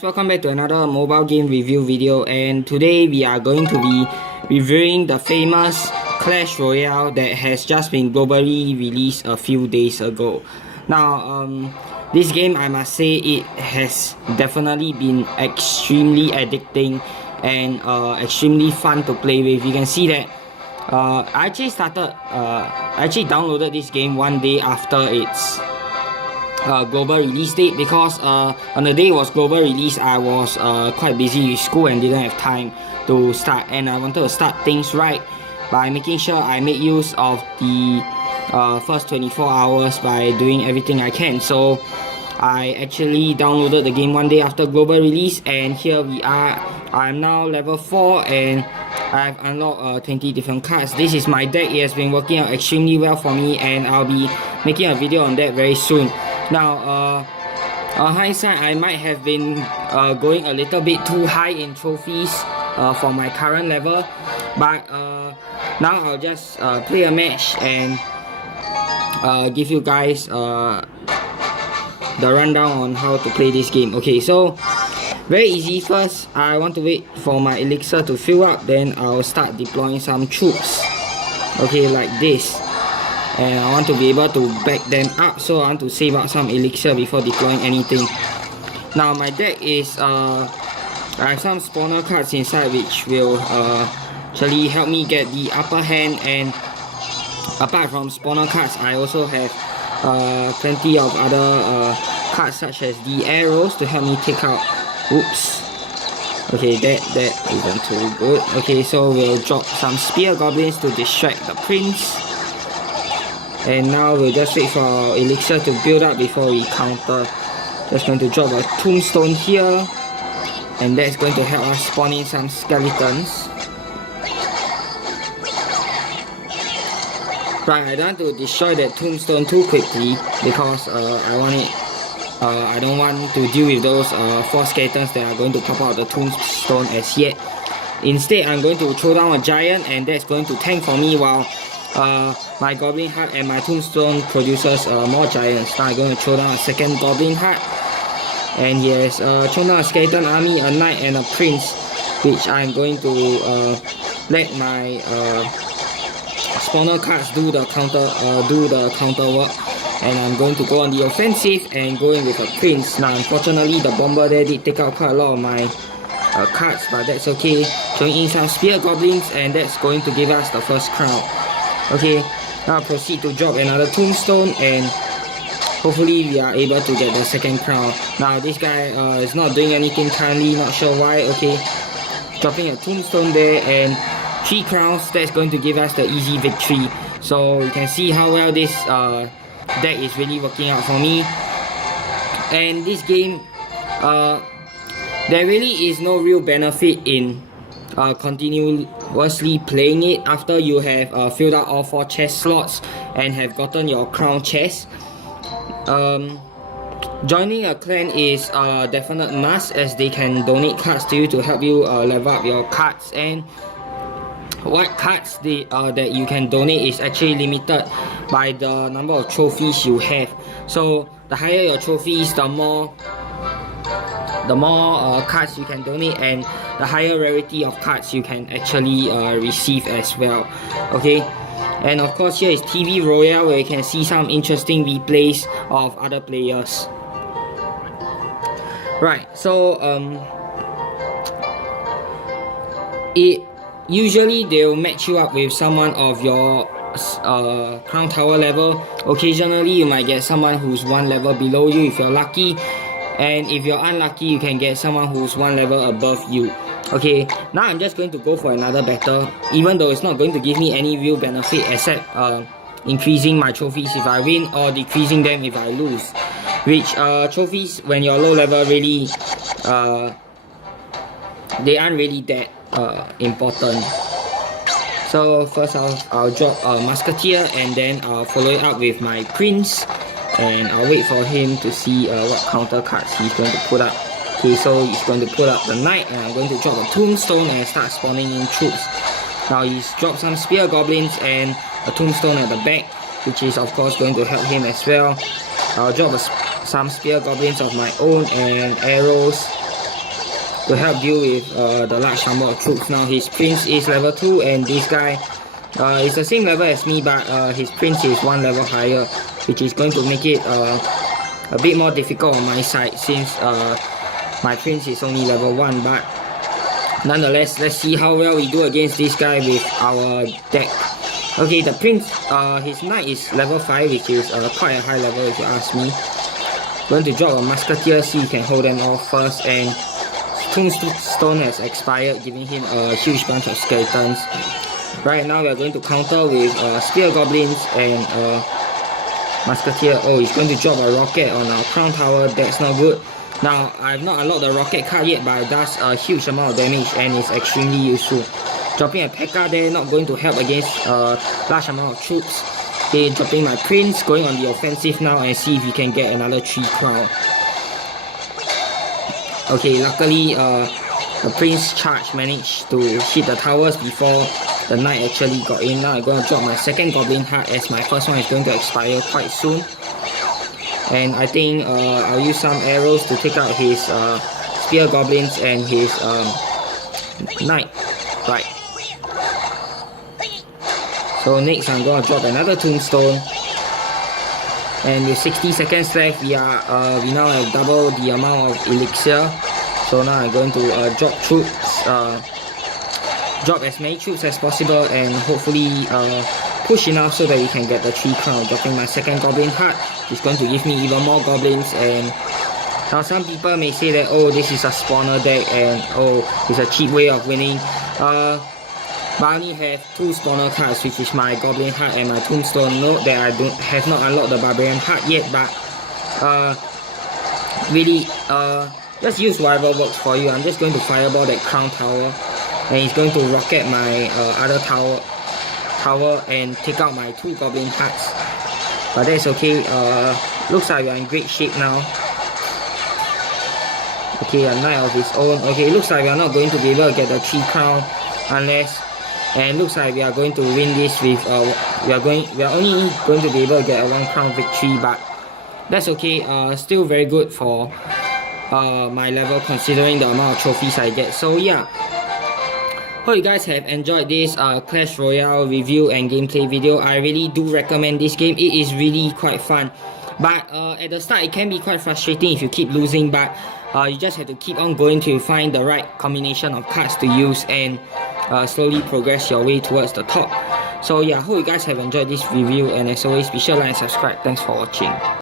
Welcome back to another mobile game review video, and today we are going to be reviewing the famous Clash Royale that has just been globally released a few days ago. Now, this game, I must say, it has definitely been extremely addicting and extremely fun to play with. You can see that I actually downloaded this game one day after its global release date, because on the day it was global release, I was quite busy with school and didn't have time to start, and I wanted to start things right by making sure I make use of the first 24 hours by doing everything I can. So I actually downloaded the game one day after global release, and here we are. I'm now level 4 and I've unlocked 20 different cards. This is my deck. It has been working out extremely well for me, and I'll be making a video on that very soon. Now, on hindsight, I might have been going a little bit too high in trophies for my current level, but now I'll just play a match and give you guys the rundown on how to play this game. Okay, so very easy. First, I want to wait for my elixir to fill up, then I'll start deploying some troops. Okay, like this. And I want to be able to back them up, so I want to save up some elixir before deploying anything. Now my deck is I have some spawner cards inside, which will actually help me get the upper hand. And apart from spawner cards, I also have plenty of other cards such as the arrows to help me take out. Oops. Okay, that isn't too good. Okay, so we'll drop some spear goblins to distract the prince. And now we'll just wait for our elixir to build up before we counter. Just going to drop a tombstone here, and that's going to help us spawn in some skeletons. Right, I don't want to destroy that tombstone too quickly, because I don't want to deal with those 4 skeletons that are going to pop out of the tombstone as yet. Instead, I'm going to throw down a giant, and that's going to tank for me while my goblin heart and my tombstone produces more giants. Now I'm going to throw down a second goblin heart, and he has thrown down a skeleton army, a knight and a prince, which I'm going to let my spawner cards do the counter work, and I'm going to go on the offensive and go in with a prince. Now unfortunately the bomber there did take out quite a lot of my cards, but that's okay. Throwing in some spear goblins, and that's going to give us the first crown. Okay, now proceed to drop another tombstone, and hopefully we are able to get the second crown. Now this guy is not doing anything currently, not sure why. Okay, dropping a tombstone there and 3 crowns. That's going to give us the easy victory. So you can see how well this deck is really working out for me. And this game, there really is no real benefit in continuously playing it after you have filled out all 4 chest slots and have gotten your crown chest. Joining a clan is a definite must, as they can donate cards to you to help you level up your cards. And what cards that you can donate is actually limited by the number of trophies you have. So the higher your trophies, the more cards you can donate, and the higher rarity of cards you can actually receive as well. Okay, and of course here is TV Royale, where you can see some interesting replays of other players. Right, so usually they'll match you up with someone of your crown tower level. Occasionally you might get someone who's 1 level below you if you're lucky, and if you're unlucky you can get someone who's 1 level above you. Okay, now I'm just going to go for another battle, even though it's not going to give me any real benefit except increasing my trophies if I win, or decreasing them if I lose. Which trophies, when you're low level, really they aren't really that important. So first I'll drop a musketeer, and then I'll follow it up with my prince, and I'll wait for him to see what counter cards he's going to put up. Okay, so he's going to put up the knight, and I'm going to drop a tombstone and start spawning in troops. Now he's dropped some spear goblins and a tombstone at the back, which is of course going to help him as well. I'll drop some spear goblins of my own and arrows to help deal with the large number of troops. Now his prince is level 2 and this guy is the same level as me, but his prince is 1 level higher, which is going to make it a bit more difficult on my side since my prince is only level 1. But nonetheless, let's see how well we do against this guy with our deck. Okay, the prince, his knight is level 5, which is quite a high level if you ask me. Going to drop a musketeer, see if he can hold them off first, and tombstone has expired, giving him a huge bunch of skeletons. Right now we are going to counter with spear goblins and musketeer. Oh, he's going to drop a rocket on our crown tower. That's not good. Now I have not unlocked the rocket card yet, but it does a huge amount of damage and is extremely useful. Dropping a P.E.K.K.A there, not going to help against a large amount of troops. Okay, dropping my prince, going on the offensive now and see if we can get another 3 crown. Okay, luckily the prince charge managed to hit the towers before the knight actually got in. Now I'm going to drop my second goblin heart as my first one is going to expire quite soon. And I think I'll use some arrows to take out his spear goblins and his knight. Right. So next I'm going to drop another tombstone. And with 60 seconds left, we now have double the amount of elixir. So now I'm going to drop troops, drop as many troops as possible, and hopefully push enough so that we can get the 3 crown. Dropping my second goblin heart, which is going to give me even more goblins. And now some people may say that, oh, this is a spawner deck and oh, it's a cheap way of winning. But I only have 2 spawner cards, which is my goblin heart and my tombstone. Note that I have not unlocked the barbarian heart yet, but really just use whatever works for you. I'm just going to fireball that crown tower, and he's going to rocket my other tower and take out my 2 goblin hearts. But that's okay. Looks like we're in great shape now. Okay, a knight of his own. Okay, looks like we're not going to be able to get the 3 crown unless. And looks like we are going to win this with we are only going to be able to get a 1 crown victory, but that's okay. Still very good for my level considering the amount of trophies I get. So yeah, hope you guys have enjoyed this Clash Royale review and gameplay video. I really do recommend this game. It is really quite fun, but at the start it can be quite frustrating if you keep losing, but you just have to keep on going till you find the right combination of cards to use and slowly progress your way towards the top. So yeah, hope you guys have enjoyed this review, and as always, be sure to like and subscribe. Thanks for watching.